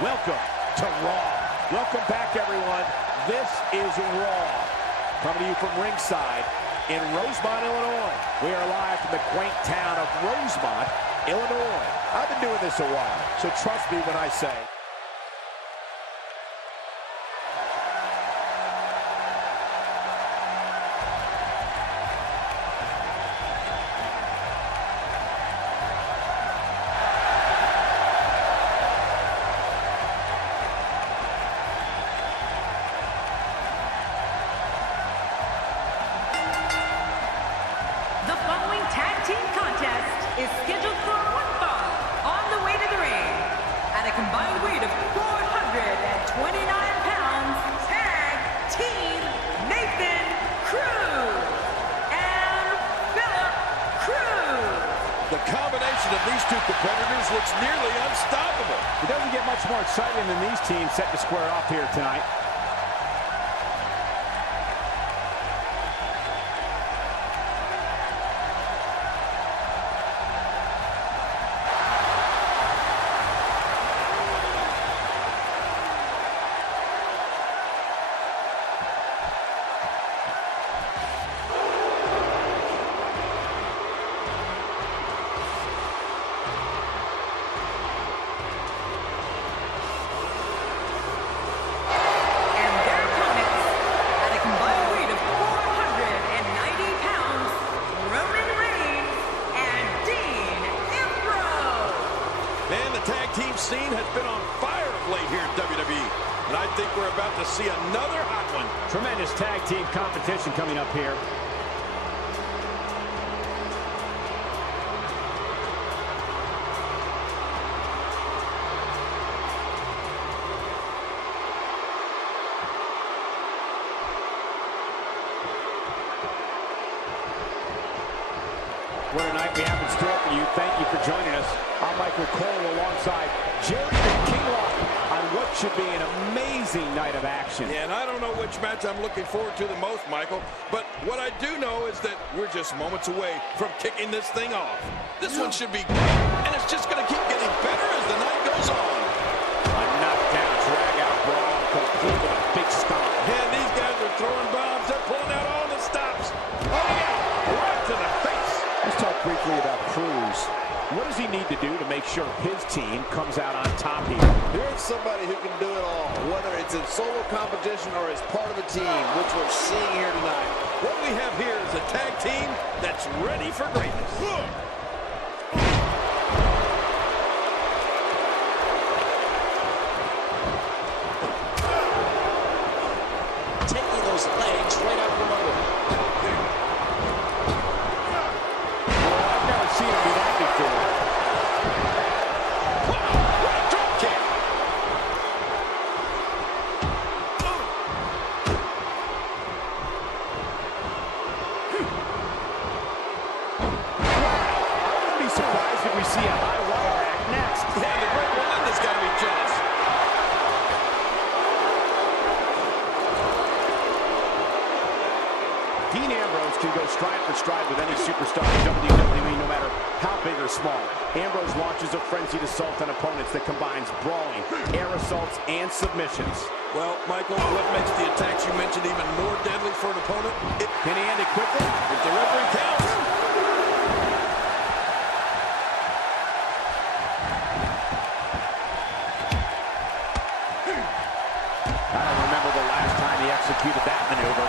Welcome to Raw. Welcome back, everyone. This is Raw. Coming to you from ringside in Rosemont, Illinois. We are live from the quaint town of Rosemont, Illinois. I've been doing this a while, so trust me when I say... is scheduled for one fall on the way to the ring. At a combined weight of 429 pounds, tag team Nathan Cruz and Philip Cruz. The combination of these two competitors looks nearly unstoppable. It doesn't get much more exciting than these teams set to square off here tonight. Team scene has been on fire of late here in WWE, and I think we're about to see another hot one. Tremendous tag team competition coming up here. What a night we have in store for you. Thank you for joining us. I'm Michael Cole alongside Jerry the King Lawler on what should be an amazing night of action. Yeah, and I don't know which match I'm looking forward to the most, Michael, but what I do know is that we're just moments away from kicking this thing off. This one should be great, and it's just going to keep getting better as the night goes on. A knockdown, drag-out brawl, complete with a big stomp. And these guys are throwing bombs. They're pulling out all the stops. Oh, yeah, right to the face. Let's talk briefly about Cruz. What does he need to do to make sure his team comes out on top here? Here's somebody who can do it all, whether it's in solo competition or as part of a team, which we're seeing here tonight. What we have here is a tag team that's ready for greatness. Taking those legs right out from under. I've never seen him do that before. Surprised if we see a high wire act next. Yeah, the great Melinda's got to be jealous. Dean Ambrose can go stride for stride with any superstar in WWE, no matter how big or small. Ambrose launches a frenzied assault on opponents that combines brawling, air assaults, and submissions. Well, Michael, what makes the attacks you mentioned even more deadly for an opponent? Can he end it quickly? If the referee counts. I don't remember the last time he executed that maneuver.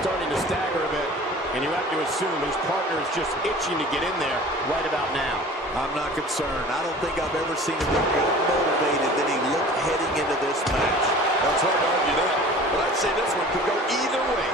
Starting to stagger a bit, and you have to assume his partner is just itching to get in there right about now. I'm not concerned. I don't think I've ever seen him look more motivated than he looked heading into this match. Well, it's hard to argue that, but I'd say this one could go either way.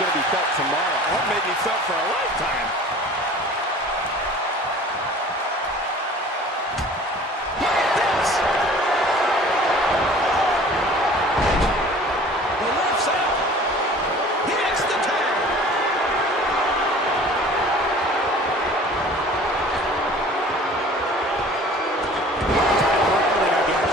going to be felt tomorrow. That may be felt for a lifetime. Look at this. The ref's out. He makes the tag. I guess.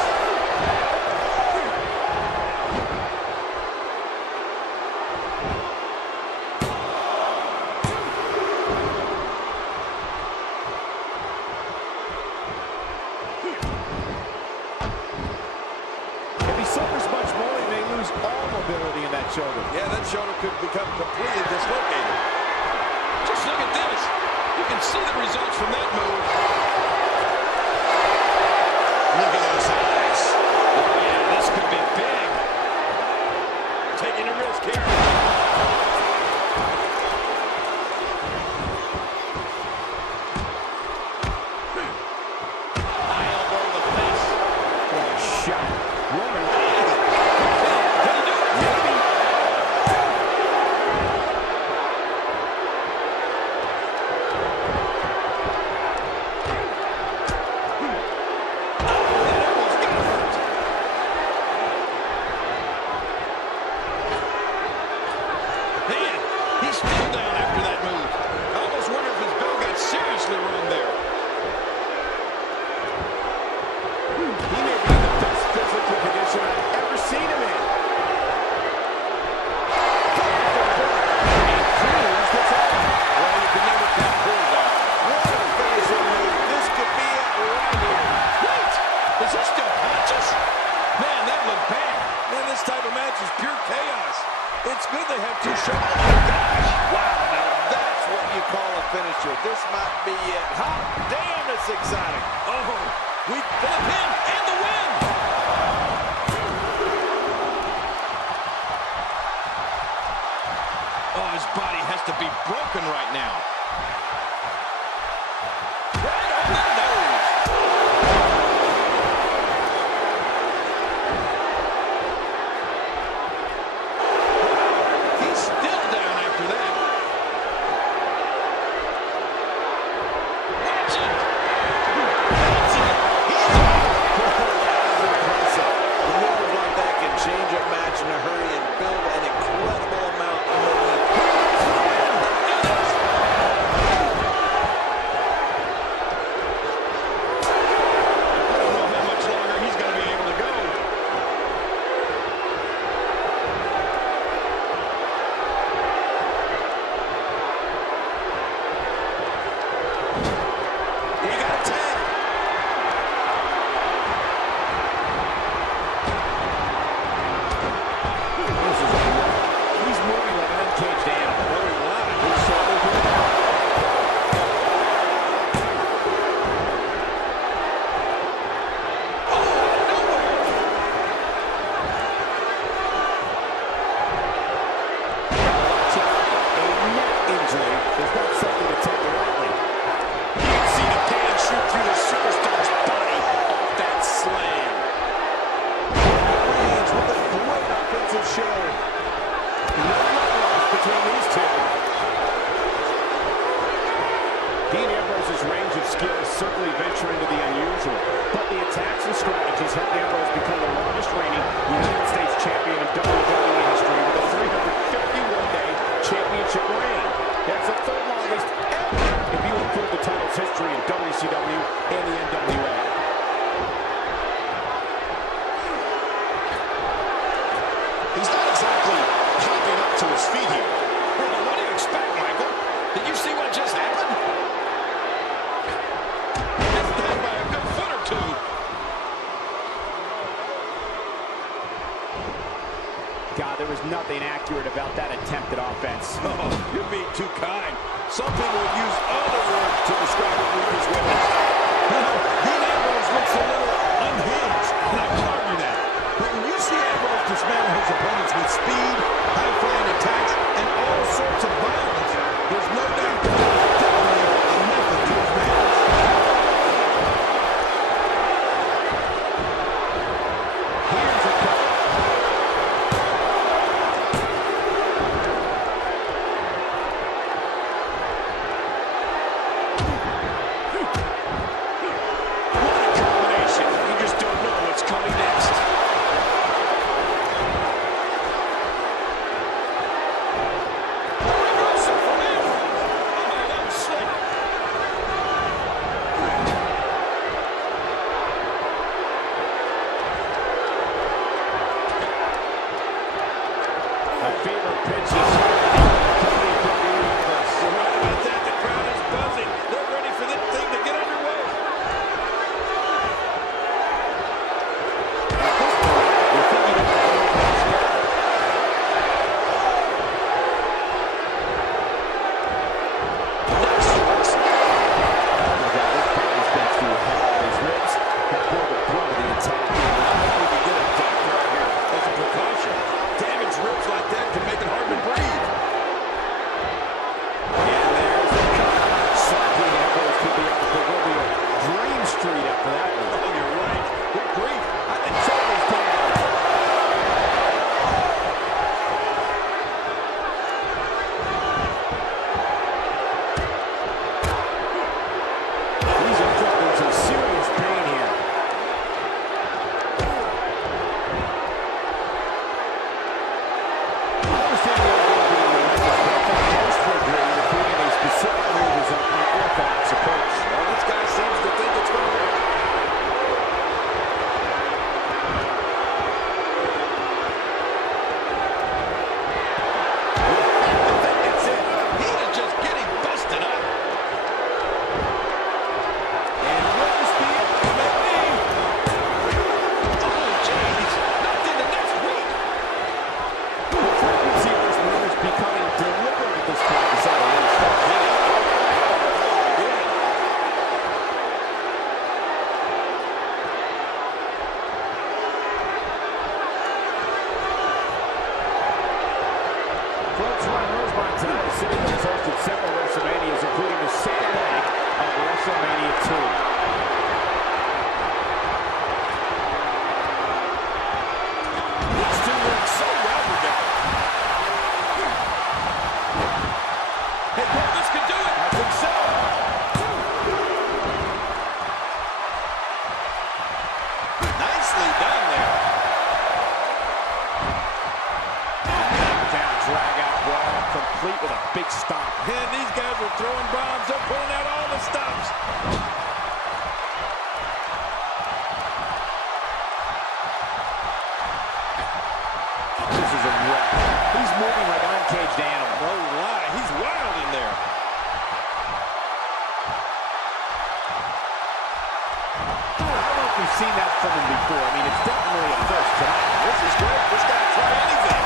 Suffers much more, he may lose all mobility in that shoulder. Yeah, that shoulder could become completely dislocated. Just look at this. You can see the results from that move. Look at those eyes. Oh, yeah, this could be big. Taking a risk here. High elbow to the face. What a shot. Roman. He's still down after that move. I almost wonder if his bell got seriously wrong there. He may be in the best physical condition I've ever seen him in. He proves the time. Well, you can never prove that. What a finishing move. This could be it right here. Wait, is he still conscious? Man, that looked bad. Man, this type of match is pure chaos. It's good they have two shots. Oh, my gosh. Wow, now that's what you call a finisher. This might be it. Hot damn, it's exciting. Oh, we for the pin and the win. Oh, his body has to be broken right now. Right on the nose. He's still down after that. Watch it. That's it. He's out. Impressive. Maneuvers like that can change a match in a hurry and build an incredible amount of momentum. I don't know how much longer he's going to be able to go. He got a tag. This is a war. He's moving like an uncaged animal. Very live. His shoulders are down. Watch out. A neck injury is not something to take lightly. You can see the pain shoot through the superstar's body off that slam. Reigns with a great offensive show. No love lost between these two. Dean Ambrose's range of skills certainly venture into the unusual, but the attacks and strategies helped Ambrose become the longest reigning United States champion in WWE history with a 351-day championship reign. That's the third longest ever if you include the title's history in WCW and the NWA. He's not exactly hopping up to his feet here. Well, what do you expect, Michael? Did you see what just happened? Missed that by a good foot or two. God, there was nothing accurate about that attempted offense. Oh, you're being too kind. Some people would use other words to describe what we just witnessed. Dean Ambrose looks a little unhinged, and I can argue that. But when you see Ambrose dismantle his opponents with speed, high-flying attacks, and all sorts of violence, there's no doubt that there's definitely a method to his madness. Here's a cut. city that has hosted several WrestleManias, including the second leg of WrestleMania 2. Complete with a big stomp. And these guys are throwing bombs. They're pulling out all the stops. This is a wreck. He's moving like an uncaged animal. No lie. He's wild in there. I don't know if we've seen that from him before. I mean, it's definitely a first tonight. This is great. This guy can try anything.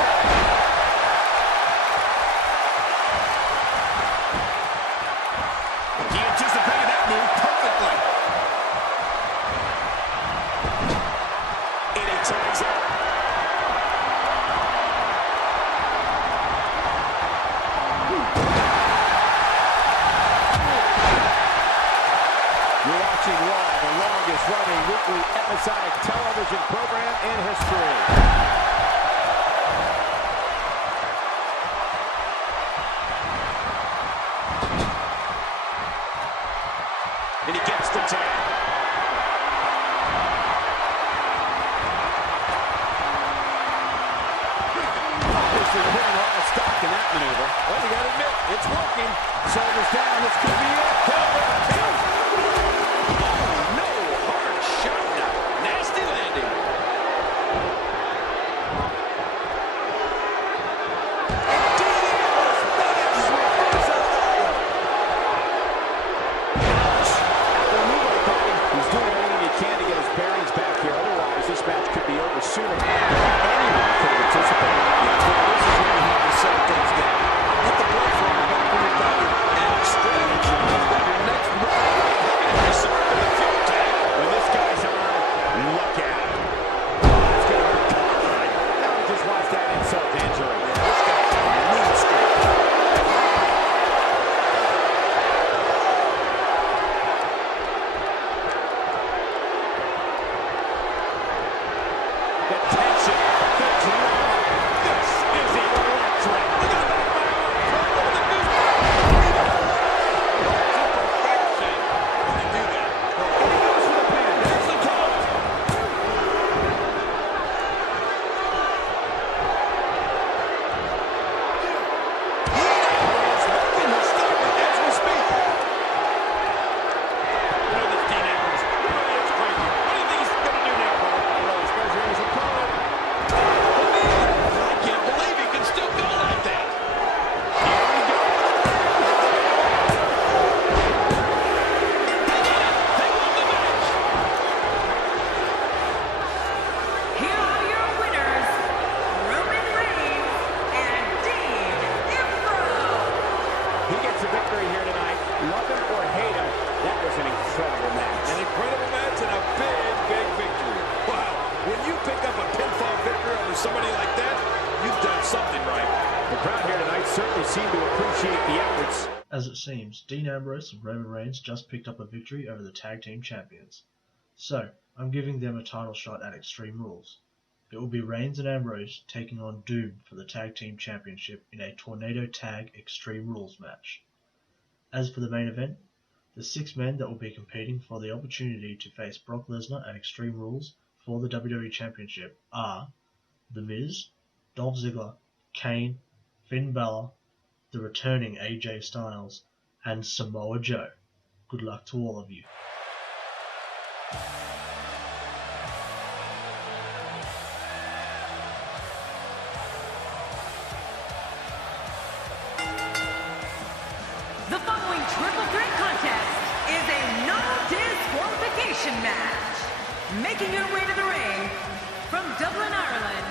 Running weekly episodic television program in history. And he gets the tag. Obviously putting a lot of stock in that maneuver. Well, you gotta admit, it's working. Shoulders down, this could be it. Sooner. Anyone could participate. This is when you have to settle things down. Let the blood flow back to your body and strategize what your next move. Look at yourself with a fuel tank. When this guy's on, look at him. It's going to hurt. Now he just watched that insult to injury. This guy's on a mean streak. Somebody like that, you've done something right. The crowd here tonight certainly seem to appreciate the efforts. As it seems, Dean Ambrose and Roman Reigns just picked up a victory over the Tag Team Champions. So, I'm giving them a title shot at Extreme Rules. It will be Reigns and Ambrose taking on Doom for the Tag Team Championship in a Tornado Tag Extreme Rules match. As for the main event, the 6 men that will be competing for the opportunity to face Brock Lesnar at Extreme Rules for the WWE Championship are The Miz, Dolph Ziggler, Kane, Finn Balor, the returning AJ Styles, and Samoa Joe. Good luck to all of you. The following triple threat contest is a no disqualification match. Making her way to the ring from Dublin, Ireland,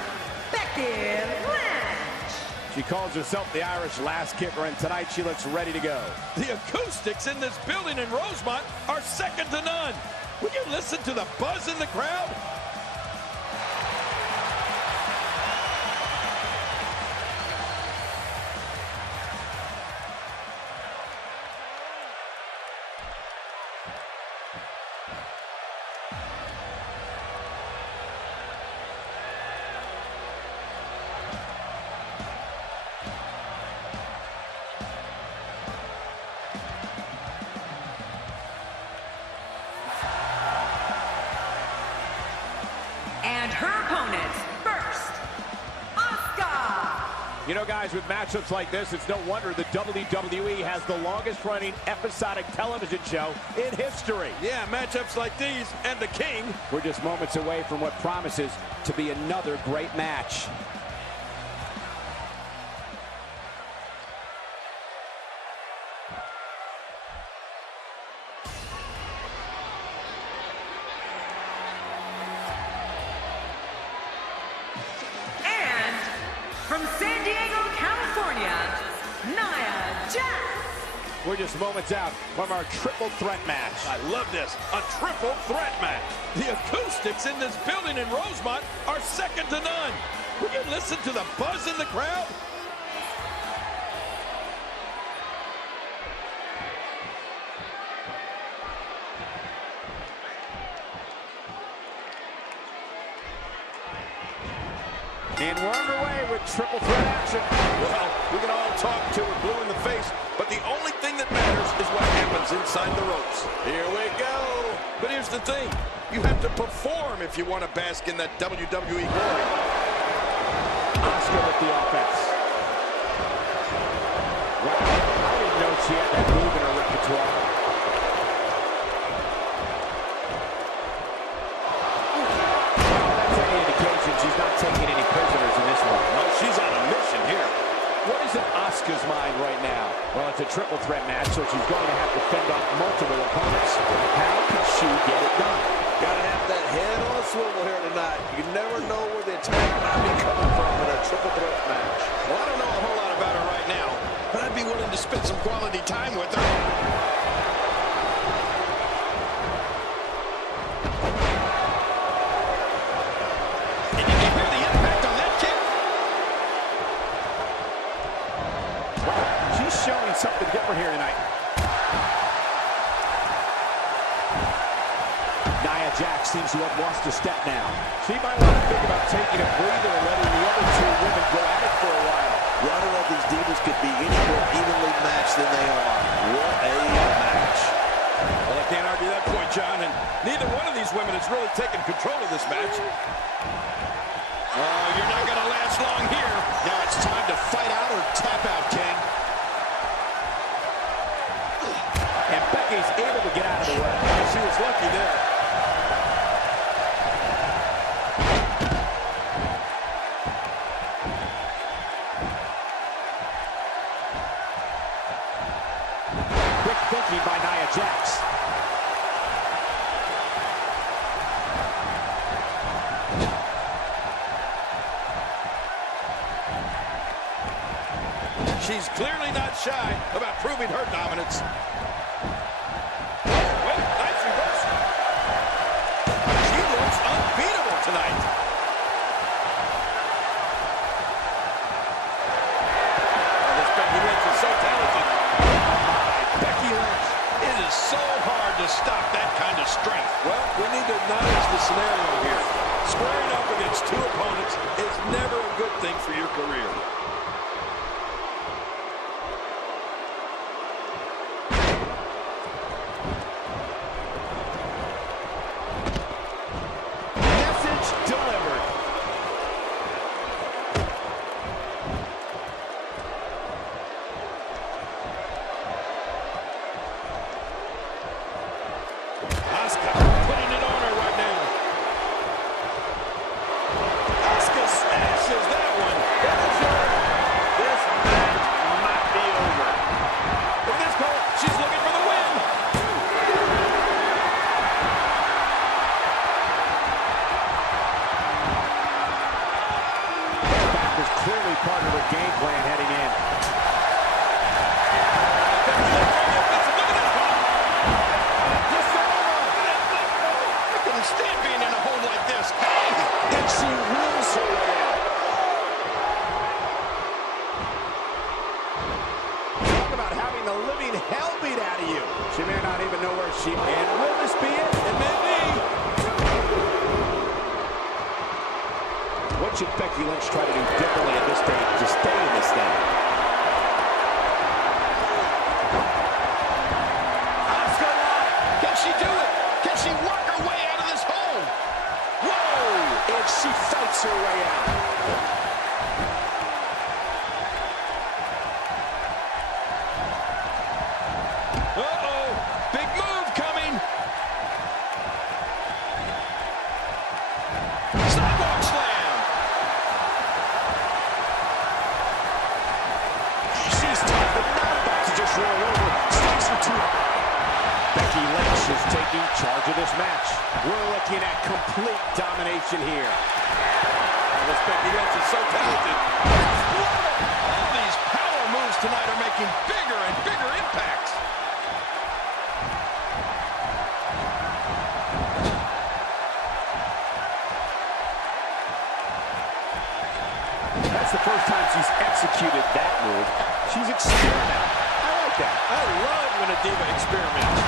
Becky Lynch. She calls herself the Irish Last Kicker, and tonight she looks ready to go. The acoustics in this building in Rosemont are second to none. Will you listen to the buzz in the crowd? And her opponent, first, Asuka. You know, guys, with matchups like this, it's no wonder the WWE has the longest-running episodic television show in history. Yeah, matchups like these and the King. We're just moments away from what promises to be another great match. From San Diego, California, Nia Jax. We're just moments out from our triple threat match. I love this, a triple threat match. The acoustics in this building in Rosemont are second to none. Will you listen to the buzz in the crowd? And we're underway with triple threat action. Well, we can all talk till we're blue in the face, but the only thing that matters is what happens inside the ropes. Here we go. But here's the thing. You have to perform if you want to bask in that WWE glory. Asuka with the offense. Wow, I didn't know she had that move in her repertoire. She's not taking any prisoners in this one. No, she's on a mission here. What is in Asuka's mind right now? Well, it's a triple threat match, so she's going to have to fend off multiple opponents. How can she get it done? Gotta have that head on a swivel here tonight. You never know where the attack might be coming from in a triple threat match. Well, I don't know a whole lot about her right now, but I'd be willing to spend some quality time with her. Showing something different here tonight. Nia Jax seems to have lost a step now. She might want to think about taking a breather and letting the other two women go at it for a while. Yeah, I don't know if these divas could be any more evenly matched than they are. What a match. Well, I can't argue that point, John, and neither one of these women has really taken control of this match. Oh, you're not going to last long here. Now it's time to fight out or tap out, King. And Becky's able to get out of the way. She was lucky there. Quick thinking by Nia Jax. She's clearly not shy about proving her dominance. Unbeatable tonight. Oh, this Becky Lynch is so talented. Becky Lynch. It is so hard to stop that kind of strength. Well, we need to acknowledge the scenario here. Squaring up against two opponents is never a good thing for your career. Putting it on her right now. Asuka smashes that one. This match might be over. At this point, she's looking for the win. That was clearly part of her game plan heading in. Stand being in a hold like this. And she wheels her way out. Talk about having the living hell beat out of you. She may not even know where she... And will this be it? It may be. What should Becky Lynch try to do differently at this stage to stay in this thing? Can she do it? Can she work her way out of this hole? Whoa! and she fights her way out. Taking charge of this match. We're looking at complete domination here. This Becky Lynch is so talented. All these power moves tonight are making bigger and bigger impacts. That's the first time she's executed that move. She's experimenting. I like that. I love when a diva experiments.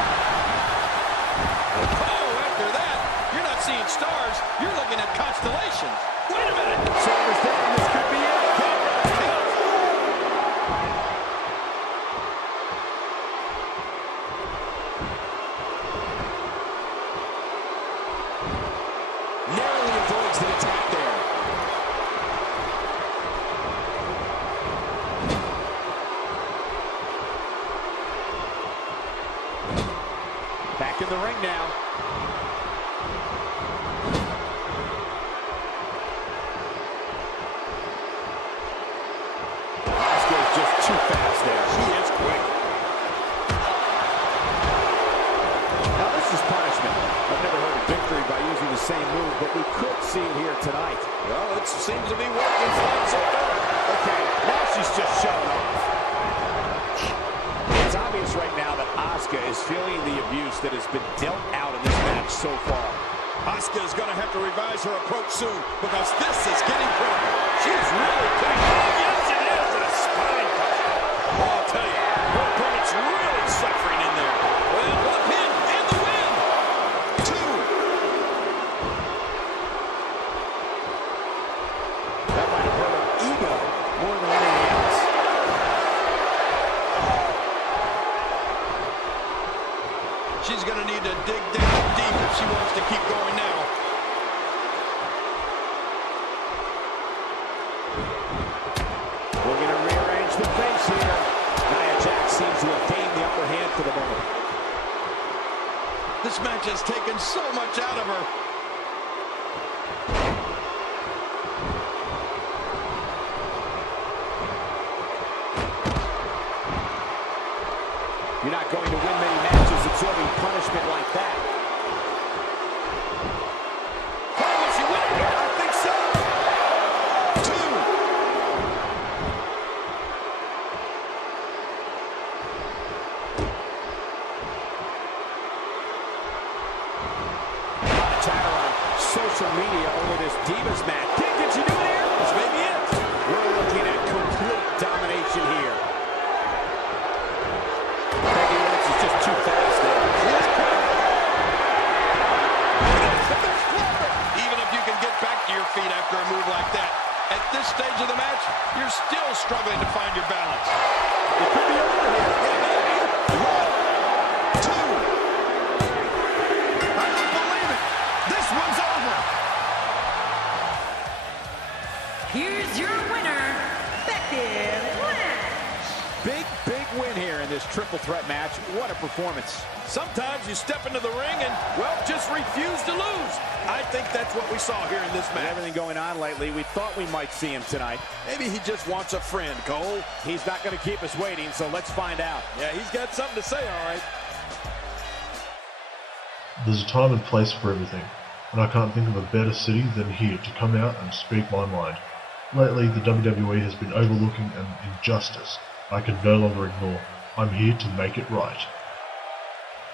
Oh, after that, you're not seeing stars, you're looking at constellations. Wait a minute. Shoulders down, this could be it. Narrowly avoids the attack there. Back in the ring now. Asuka's just too fast there. She is quick. Now this is punishment. I've never heard of victory by using the same move, but we could see it here tonight. Well, it seems to be working fine so far. Okay, now she's just showing off. It's obvious right now that Asuka is feeling the abuse that has been dealt out in this match so far. Asuka is going to have to revise her approach soon because this is getting critical. She's really putting yes, it is, and a spine buster. Oh, I'll tell you, her opponent's really suffering in there. Well, the pin and the win. 2. That might have hurt her ego more than anything else. She's going to need to dig down deep if she wants to keep going now. We're going to rearrange the face here. Nia Jax seems to have gained the upper hand for the moment. This match has taken so much out of her. You're not going to win many matches absorbing punishment like that. Oh, will she win it? I think so. 2. Chatter on social media over this Divas match. Can she do it here? This may be it. We're looking at complete domination here. Becky Lynch is just too fast now. Even if you can get back to your feet after a move like that, at this stage of the match, you're still struggling to find your balance. It could be over here. One, 2. I don't believe it. This one's over. Here's your winner, Becky Lynch. Big win here in this triple threat match. What a performance. Sometimes you step into the ring and, well, just refuse to lose. I think that's what we saw here in this With match. everything going on lately, we thought we might see him tonight. Maybe he just wants a friend, Cole. He's not going to keep us waiting, so let's find out. Yeah, he's got something to say, all right. There's a time and place for everything, and I can't think of a better city than here to come out and speak my mind. Lately, the WWE has been overlooking an injustice I can no longer ignore. I'm here to make it right.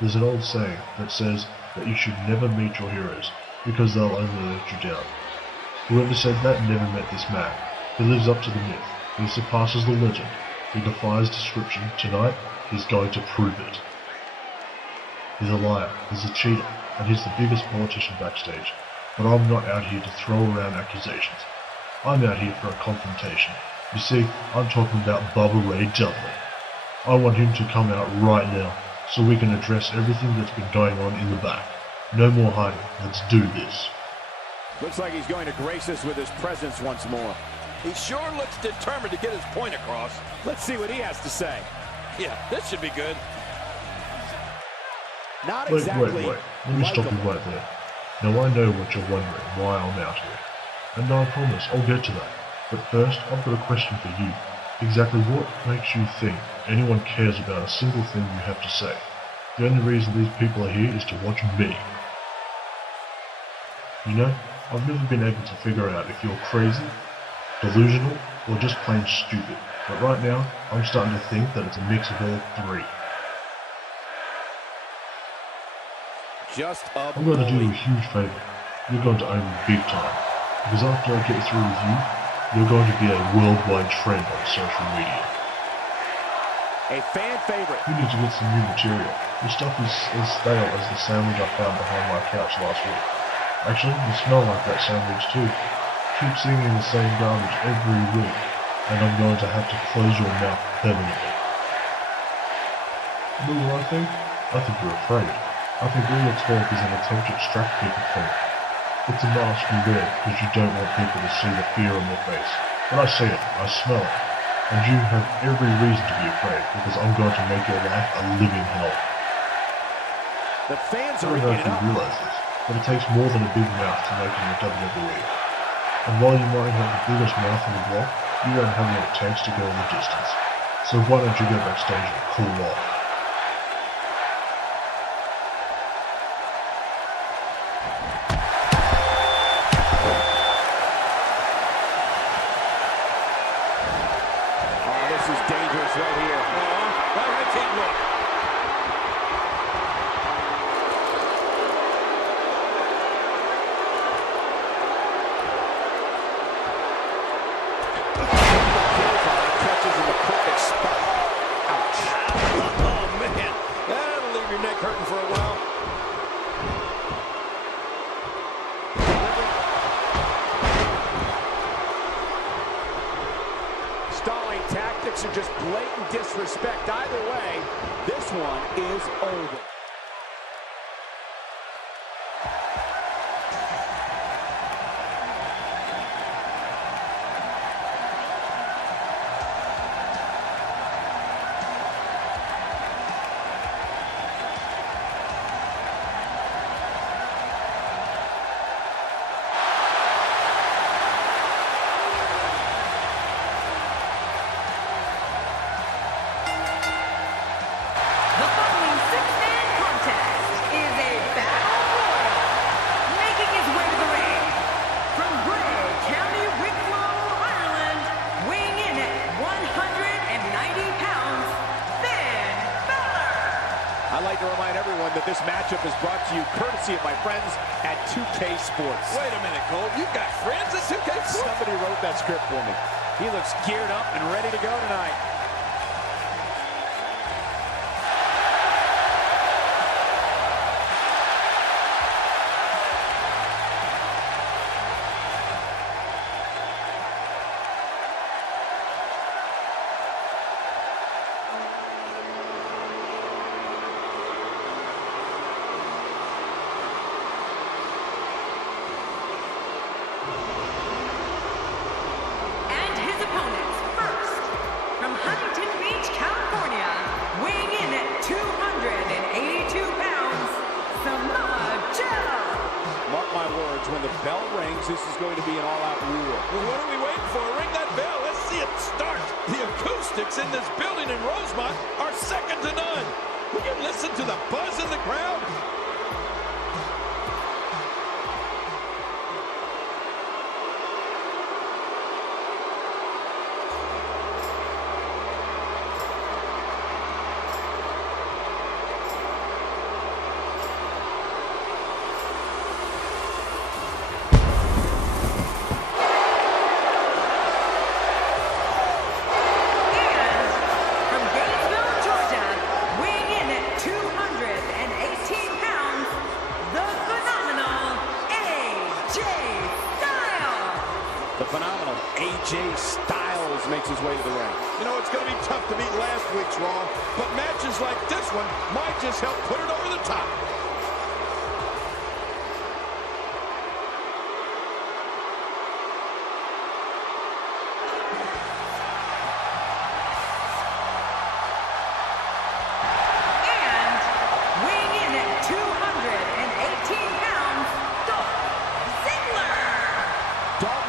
There's an old saying that says that you should never meet your heroes, because they'll only let you down. Whoever said that never met this man. He lives up to the myth. He surpasses the legend. He defies description. Tonight, he's going to prove it. He's a liar, he's a cheater, and he's the biggest politician backstage. But I'm not out here to throw around accusations. I'm out here for a confrontation. You see, I'm talking about Bubba Ray Dudley. I want him to come out right now, so we can address everything that's been going on in the back. No more hiding, let's do this. Looks like he's going to grace us with his presence once more. He sure looks determined to get his point across. Let's see what he has to say. Yeah, this should be good. Not exactly. Wait. Let me stop you right there. Now I know what you're wondering, why I'm out here. And I promise I'll get to that. But first, I've got a question for you. Exactly what makes you think anyone cares about a single thing you have to say? The only reason these people are here is to watch me. You know, I've never been able to figure out if you're crazy, delusional, or just plain stupid. But right now, I'm starting to think that it's a mix of all three. I'm going to do you a huge favour. You're going to own me big time. Because after I get through with you, you're going to be a worldwide trend on social media. A fan favorite. You need to get some new material. Your stuff is as stale as the sandwich I found behind my couch last week. Actually, you smell like that sandwich too. Keep singing the same garbage every week, and I'm going to have to close your mouth permanently. You know what I think? I think you're afraid. I think all your talk is an attempt to distract people from it. It's a mask you wear because you don't want people to see the fear on your face. But I see it, I smell it. And you have every reason to be afraid because I'm going to make your life a living hell. The fans I are don't know if eating you it up. realize this, but it takes more than a big mouth to make it in the WWE. And while you might have the biggest mouth on the block, you don't have what it takes to go the distance. So why don't you go backstage and cool off? This is dangerous right here. I can't look. Catches in the perfect spot. Ouch. Oh, man. That'll leave your neck hurting for a while. Stalling tactics are just blatant disrespect. Either way, this one is over. I'd like to remind everyone that this matchup is brought to you courtesy of my friends at 2K Sports. Wait a minute, Cole. You've got friends at 2K Sports? Somebody wrote that script for me. He looks geared up and ready to go tonight. When the bell rings, this is going to be an all-out war. Well, what are we waiting for? Ring that bell. Let's see it start. The acoustics in this building in Rosemont are second to none. Will you listen to the buzz in the crowd? The phenomenal AJ Styles makes his way to the ring. You know, it's going to be tough to beat last week's Raw, but matches like this one might just help put it over the top.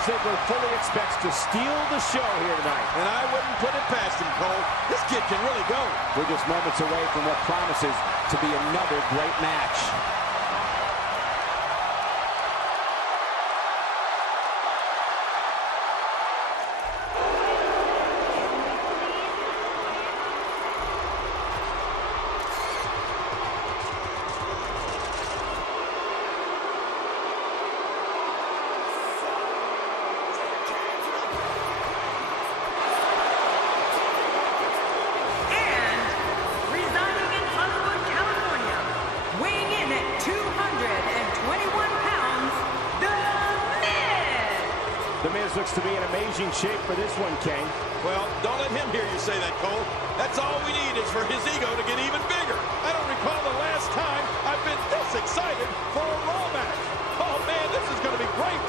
Ziggler fully expects to steal the show here tonight. And I wouldn't put it past him, Cole. This kid can really go. We're just moments away from what promises to be another great match. The Miz looks to be in amazing shape for this one, King. Well, don't let him hear you say that, Cole. That's all we need is for his ego to get even bigger. I don't recall the last time I've been this excited for a Raw match. Oh, man, this is going to be great.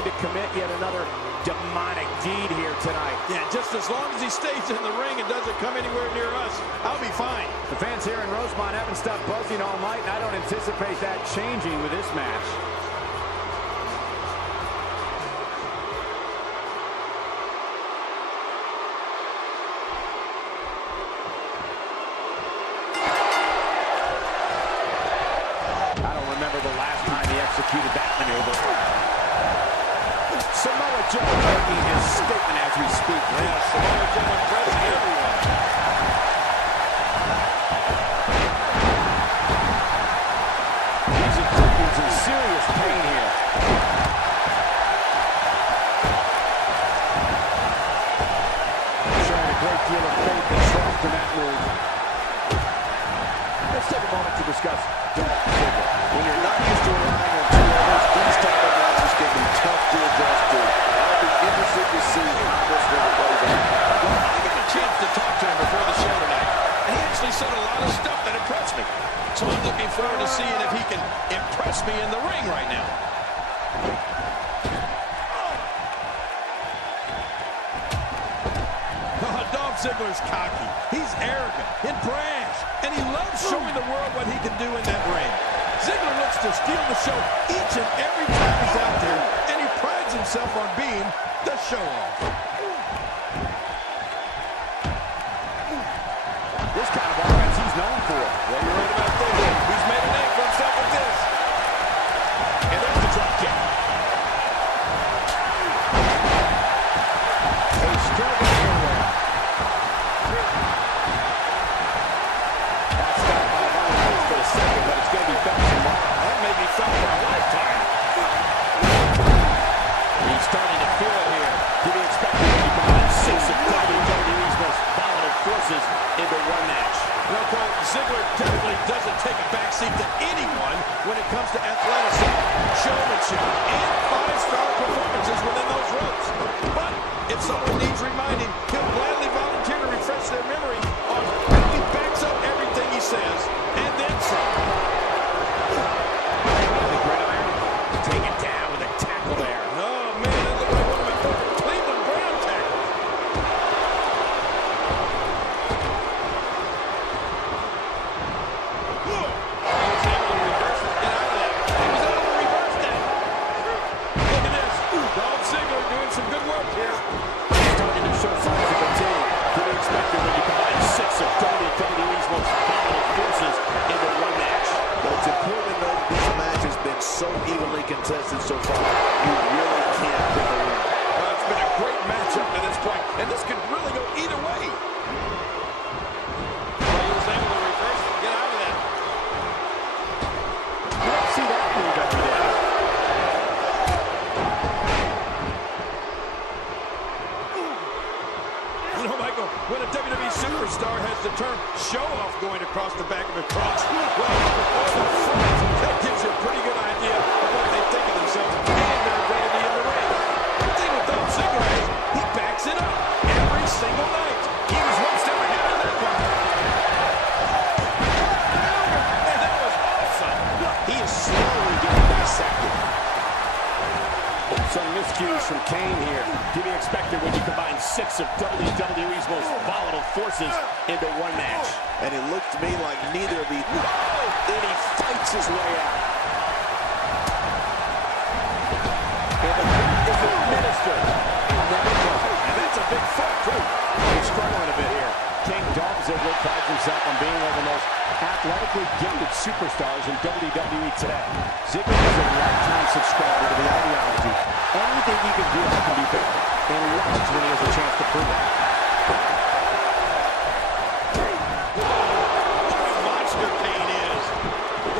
To commit yet another demonic deed here tonight. Yeah, just as long as he stays in the ring and doesn't come anywhere near us, I'll be fine. The fans here in Rosemont haven't stopped buzzing all night, and I don't anticipate that changing with this match. I don't remember the last time he executed that maneuver. Samoa Joe making his statement as we speak. Yeah, Samoa Joe impressing everyone. He's inflicting some serious pain here. Showing a great deal of faith and trust in that move. Let's take a moment to discuss Dolph Ziggler. When you're not used to relying on two others, these type of matches can be tough to adjust to. I'll be interested to see how this one plays out. Well, I got a chance to talk to him before the show tonight, and he actually said a lot of stuff that impressed me. So I'm looking forward to seeing if he can impress me in the ring right now. Oh, Dolph Ziggler's cocky. He's arrogant and brash, and he loves showing the world what he can do in that ring. Ziggler looks to steal the show each and every time he's out there, and he prides himself on being the show-off. This kind of offense he's known for. Yeah, you're right about this. He's made a name for himself with this. And there's the drop kick. A struggle anywhere. That's not my mind for a second, but it's going to be felt tomorrow. That may be felt for a lifetime. He's starting to feel it here. To be expected to combine 6 of WWE's most volatile forces into one match. Well, Cole, Ziggler definitely doesn't take a backseat to anyone when it comes to athleticism, showmanship, and 5-star performances within those ropes. But if someone needs reminding, he'll gladly volunteer to refresh their memory on how he backs up everything he says, and then some. The gridiron, take it down with a tackle there. Oh, man, that looked like one of my favorite Cleveland Brown tackles. Some good work here. Starting to show signs of fatigue. To be expected when you combine 6 of WWE's most volatile forces into one match. But it's important to note that this match has been so evenly contested so far. You really can't pick a winner. It's been a great matchup to this point, and this could really go either way. Well, he was able to reverse it, get out of that. You don't see that move every day. You know, Michael, when a WWE superstar has the term show-off going across the back of his trunks, well, slowly getting dissected. Some miscues from Kane here. To be expected when you combine 6 of WWE's most volatile forces into one match. And it looked to me like neither of these... And he fights his way out. And the back is administered. Never does it. And that's a big foot, too. He's struggling a bit here. King Dolph Ziggler prides himself on being one of the most athletically gifted superstars in WWE today. Ziggler is a lifetime subscriber to the ideology. Anything he can do, I can be better. And loves when he has a chance to prove it. What a monster Kane is.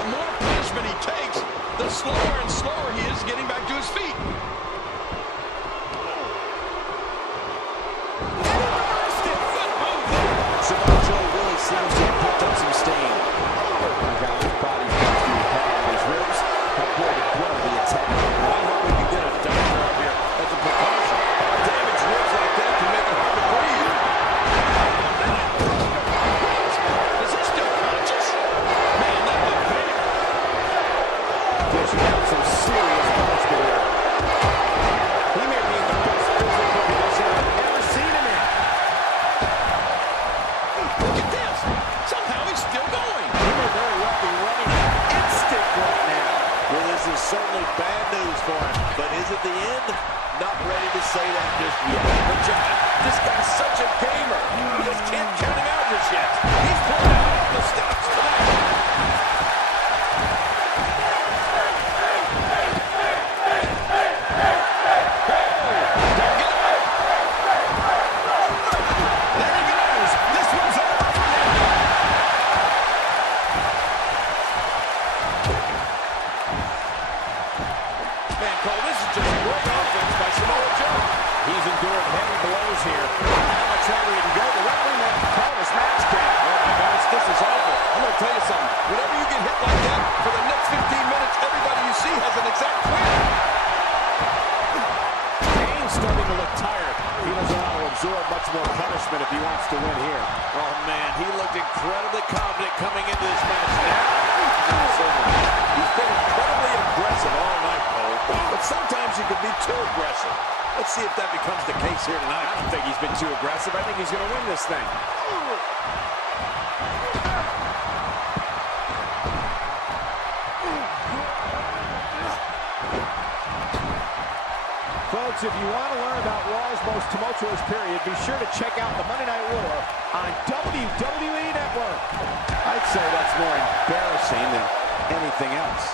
The more punishment he takes, the slower and slower he is getting back to his feet. Samoa Joe really seems to have picked up some steam. How his body's got to be head on his ribs. How good to grow the attack. I hope we can get a doctor up here as a precaution. Damaged ribs like that can make it hard to breathe. Is he still conscious? Man, that looked big. Gives him some serious punishment here. He may be in the best physical condition I've ever seen him in. Look at this. Somehow he's still going. He may very well be running instinct right now. Well, this is certainly bad news for him. But is it the end? Not ready to say that just yet. But John, this guy's such a gamer. You just can't count him out just yet. He's pulling out all the stops tonight. He's endured heavy blows here. How much longer he can go? The referee may have to call this match, King. Oh my gosh, this is awful. I'm going to tell you something. Whenever you get hit like that, for the next 15 minutes, everybody you see has an exact win. Kane's starting to look tired. He doesn't want to absorb much more punishment if he wants to win here. Oh, man, he looked incredibly confident coming into this match. Now, he's been incredibly aggressive all night, Cole. But sometimes he can be too aggressive. Let's see if that becomes the case here tonight. I don't think he's been too aggressive. I think he's going to win this thing. Folks, if you want to learn about Raw's most tumultuous period, be sure to check out the Monday Night War on WWE Network. I'd say that's more embarrassing than anything else.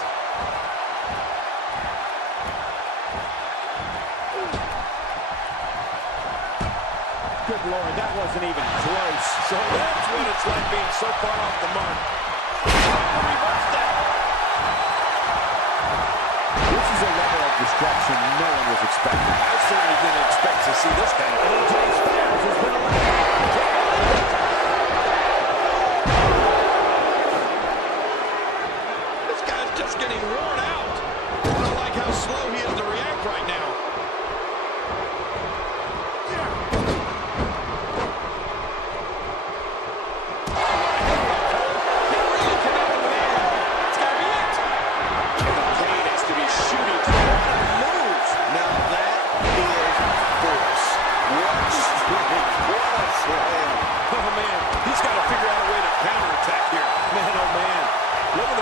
Good Lord, that wasn't even close. So that's what it's like being so far off the mark. Reverse that. This is a level of destruction no one was expecting. I certainly didn't expect to see this kind of thing. AJ Styles has been eliminated. This guy's just getting worn out. I don't like how slow he is to react right now.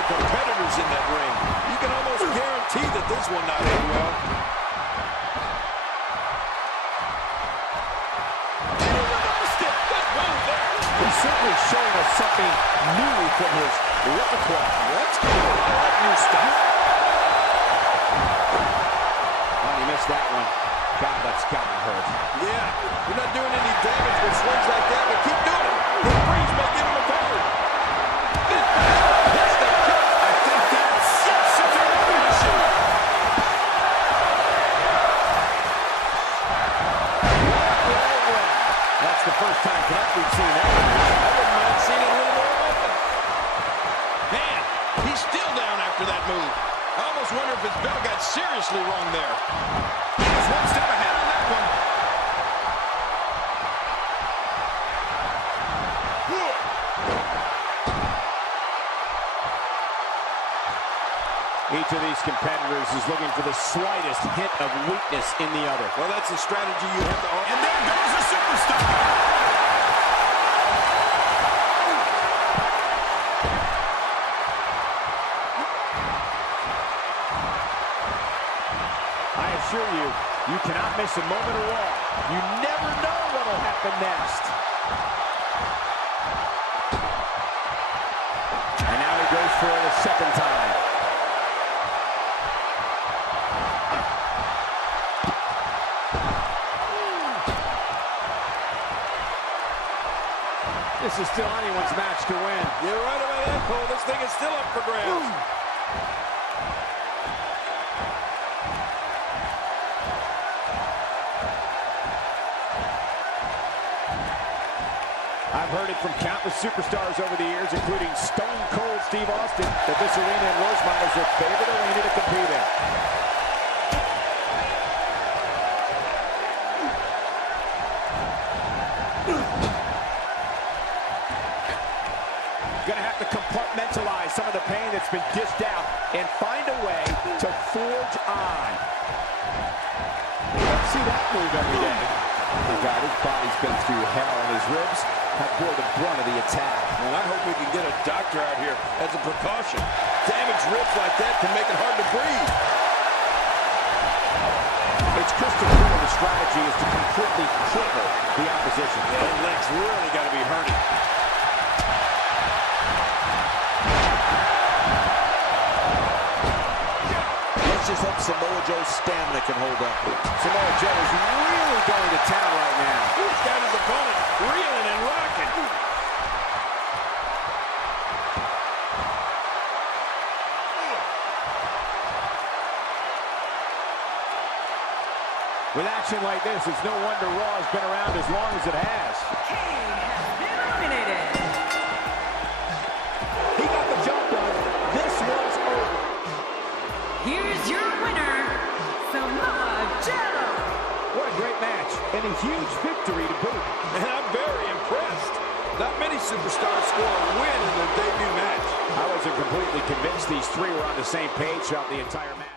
Competitors in that ring. You can almost guarantee that this one not end well. He's certainly showing us something new from his repertoire. Let's go. I like new stuff. Oh, you missed that one. God, that's gotta hurt. Yeah, you're not doing any damage with swings like that, but keep doing it. The freeze may give him a cover. That's the kick. I think that's severe finishing. That's the first time tonight we've seen that. I wouldn't mind seeing it a little more often. Man, he's still down after that move. I almost wonder if his bell got seriously wrong there. He was one step ahead on that one. Each of these competitors is looking for the slightest hint of weakness in the other. Well, that's a strategy you have to offer. And there goes the superstar. I assure you, you cannot miss a moment of Raw. You never know what will happen next. And now he goes for it a second time. This is still anyone's match to win. You're right about that, Cole. This thing is still up for grabs. I've heard it from countless superstars over the years, including Stone Cold Steve Austin, that this arena in Rosemont is their favorite arena to compete in. Gonna have to compartmentalize some of the pain that's been dished out and find a way to forge on. You don't see that move every day. The guy, his body's been through hell, and his ribs have bore the brunt of the attack. Well, I hope we can get a doctor out here as a precaution. Damaged ribs like that can make it hard to breathe. It's crystal clear the strategy is to completely cripple the opposition. Those legs really got to be hurting. Let's just hope Samoa Joe's stamina can hold up. Samoa Joe is really going to town right now. He's got his opponent reeling and rocking. With action like this, it's no wonder Raw has been around as long as it has. Kane has been eliminated. He got the job done. This was over. Here's your winner, Samoa Joe. What a great match, and a huge victory to boot. And I'm very impressed. Not many superstars score a win in their debut match. I wasn't completely convinced these three were on the same page throughout the entire match.